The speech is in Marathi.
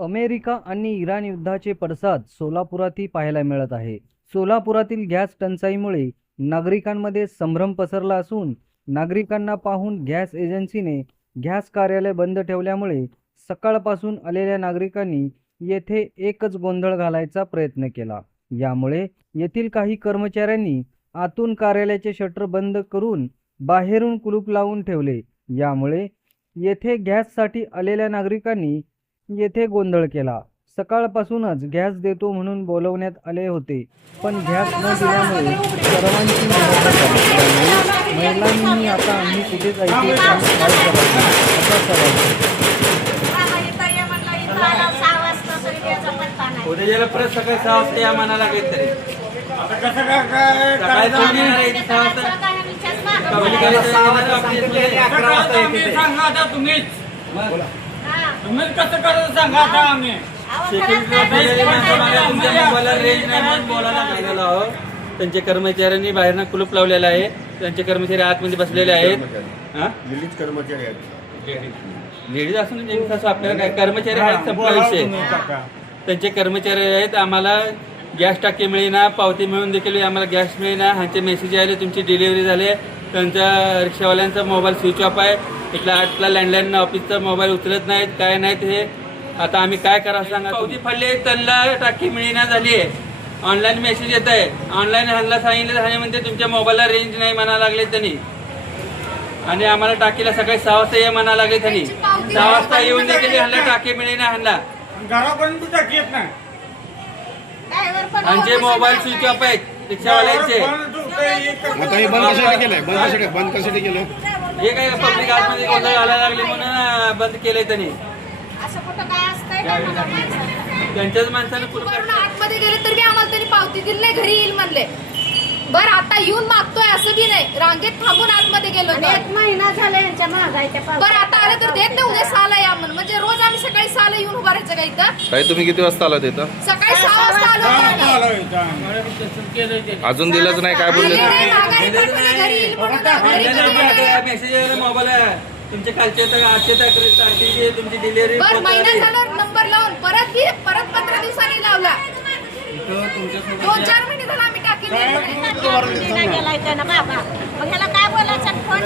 अमेरिका आणि इराण युद्धाचे पडसाद सोलापुरातही पाहायला मिळत आहे. सोलापुरातील गॅस टंचाईमुळे नागरिकांमध्ये संभ्रम पसरला असून नागरिकांना पाहून गॅस एजन्सीने गॅस कार्यालय बंद ठेवल्यामुळे सकाळपासून आलेल्या नागरिकांनी येथे एकच गोंधळ घालायचा प्रयत्न केला. यामुळे येथील काही कर्मचाऱ्यांनी आतून कार्यालयाचे शटर बंद करून बाहेरून कुलूप लावून ठेवले. यामुळे येथे गॅससाठी आलेल्या नागरिकांनी येथे गोंधळ केला. सकाळपासूनच गॅस देतो म्हणून बोलवण्यात आले होते, पण गॅस न दिल्यामुळे सर्वांची निराशा झाली. महिलांनी आता आम्ही कुठे जायचे आणि काय करायचे असा सवाल केला. उद्याला परत सकाळी 6 वाजता या म्हणायला लागेल तरी आता कसं काय सकाळी कोण येणार आहे 6 वाजता तुम्हीच कसं करत सांगा आता आम्ही तुमच्या मोबाईलला रेंज नाही म्हणून बोलायला लागलेलो आहोत. त्यांच्या कर्मचाऱ्यांनी बाहेरनं कुलूप लावलेलं आहे. त्यांचे कर्मचारी आतमध्ये बसलेले आहेत. लेडीज कर्मचारी आहेत. लेडीज असून जेंट्स असं आपल्याला काय कर्मचारी आहेत संपला विषय. त्यांचे कर्मचारी आहेत. आम्हाला गॅस टाकी मिळेना, पावती मिळून देखील आम्हाला गॅस मिळेना. ह्यांचे मेसेज आले तुमची डिलिव्हरी झाली. त्यांच्या रिक्षावाल्यांचा मोबाईल स्विच ऑफ आहे. इथला 8ला लँडलाईन ऑफिसचा मोबाईल उचलत नाहीत, काय नाहीत. हे आता आम्ही काय करावं सांगा. पावती फाडली त्यांना टाकी मिळेना झाली आहे. ऑनलाईन मेसेज येत आहे. ऑनलाईन ह्यांना सांगितलं झाले म्हणते तुमच्या मोबाईलला रेंज नाही म्हणा लागले त्यांनी. आणि आम्हाला टाकीला सकाळी 6 वाजता ये म्हणा लागले त्यांनी. 6 वाजता येऊन देखील ह्यांना टाकी मिळेना. ह्यांना घरापर्यंत टाकी येत नाही. आमचे मोबाईल स्विच ऑफ आहेत रिक्षावाल्यांचे. आता हे बंद कशासाठी केलंय? बंद कशासाठी केलं? हे काय पब्लिक आतमध्ये गोंधळ घालायला लागले म्हणून बंद केलंय त्यांनी. असं कुठं काय असतंय? त्यांच्याच माणसानं कुठं आतमध्ये गेले तर बी आम्हाला त्यांनी पावती दिली नाही, घरी येईल म्हणले. बरं आता येऊन मागतोय असं बी नाही, रांगेत थांबून आतमध्ये गेलो. 1 महिना झाला यांच्या महागाईच्या बरं आता आलं तर देत नाही, उद्या 6ला या म्हणून. म्हणजे रोज आम्ही सकाळी 6ला येऊन उभा राहायचं का इथं? ताई तुम्ही किती वाजता आलात इथं? सकाळी 6 वाजता आलो होतो आम्ही. अजून दिलंच नाही, काय बोलले? आले नाही, माघारी पण म्हणजे घरी येईल म्हणून. घरी गेले. मेसेज मोबाईल तुमचे कालचे आजचे तारखेची तुमची डिलिव्हरी. बरं महिना झाला नंबर लावून परत 15 दिवसांनी लावला. 2-4 महिने झाला आम्ही टाकी गेलाय त्यानं बाबा. मग ह्याला काय बोलायचं? फोन